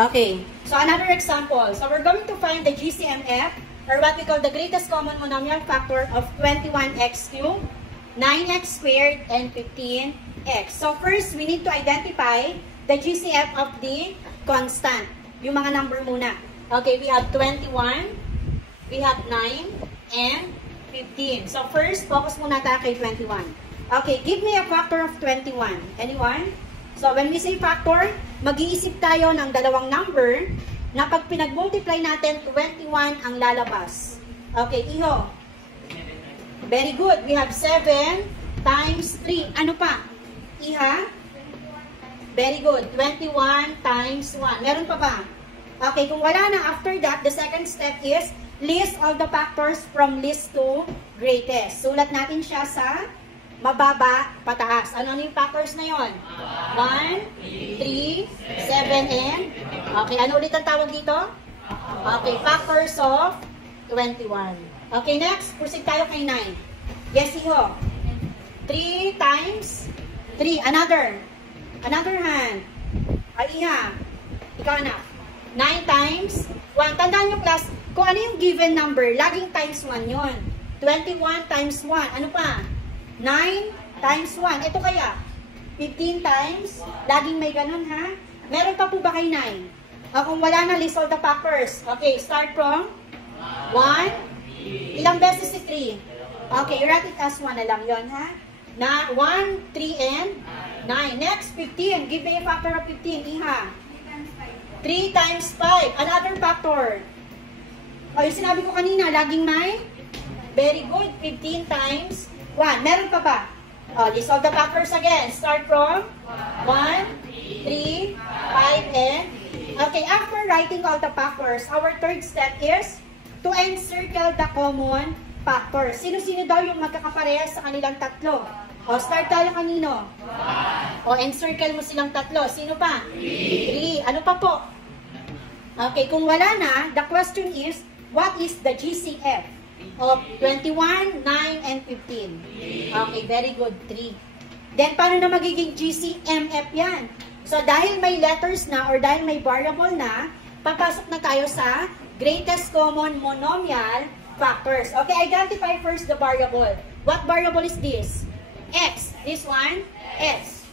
Okay, so another example. So we're going to find the GCMF, or what we call the greatest common monomial factor of 21x cubed, 9x squared, and 15x. So first, we need to identify the GCF of the constant. Yung mga number muna. Okay, we have 21, we have 9, and 15. So first, focus muna tayo kay 21. Okay, give me a factor of 21. Anyone? So when we say factor, mag-iisip tayo ng dalawang number na pag pinag-multiply natin, 21 ang lalabas. Okay, Iho. Very good. We have 7 times 3. Ano pa? Iha? Very good. 21 times 1. Meron pa ba? Okay, kung wala na after that, the second step is list all the factors from least to greatest. Sulat natin siya sa mababa pataas. Ano yung factors na yon? 1, 3, 7, and... Okay, ano ulit ang tawag dito? Okay, factors of 21. Okay, next, proceed tayo kay 9. Yes, Iho. 3 times 3. Another hand. Ay, Iha. Ikaw na. 9 times 1. Tandaan yung class, kung ano yung given number, laging times 1 yun. 21 times 1. Ano pa? 9 times 1. Ito kaya? 15 times. Laging may ganun, ha? Meron pa po ba kay 9? Kung wala na, list all the factors. Okay, start from 1. Ilang beses si 3? Okay, write it as 1 na lang yun, ha? Na 1, 3, and 9. Next, 15. Give me a factor of 15. Iha. 3 times 5. Another factor. O, yung sinabi ko kanina, laging may? Very good. 15 times 1. Meron pa ba? O, list all the factors again. Start from 1, 3, 5, and... Okay, after writing all the factors, our third step is to encircle the common factors. Sino-sino daw yung magkakaparehas sa kanilang tatlo? O, start tayo kanino? 1. O, encircle mo silang tatlo. Sino pa? 3. Ano pa po? Okay, kung wala na, the question is, what is the GCF of 21, 9, and 15? Okay, very good. 3. Then, paano na magiging GCMF yan? So, dahil may letters na or dahil may variable na, papasok na tayo sa greatest common monomial factors. Okay, identify first the variable. What variable is this? X. This one? X.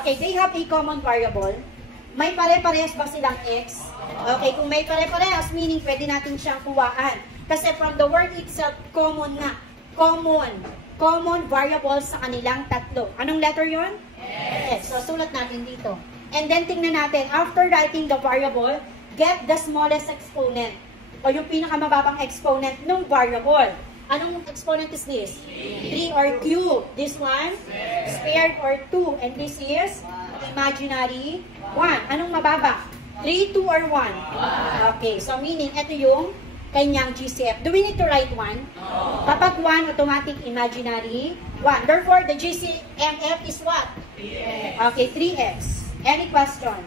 Okay, they have a common variable. May pare-parehas ba silang X? Okay, kung may pare-parehas, meaning pwede natin siyang kuwaan. Kasi from the word itself, common na. Common variable sa kanilang tatlo. Anong letter yon? X. So, sulat natin dito. And then, tingnan natin, after writing the variable, get the smallest exponent. O yung pinakamababang exponent ng variable. Anong exponent is this? 3 or cube. This one, squared or 2. And this is imaginary 1. Anong mababa? 3, 2, or 1? Okay, so meaning, ito yung kanyang GCF. Do we need to write 1? Kapag 1, automatic imaginary 1. Therefore, the GCMF is what? 3x. Okay, 3x. Any question?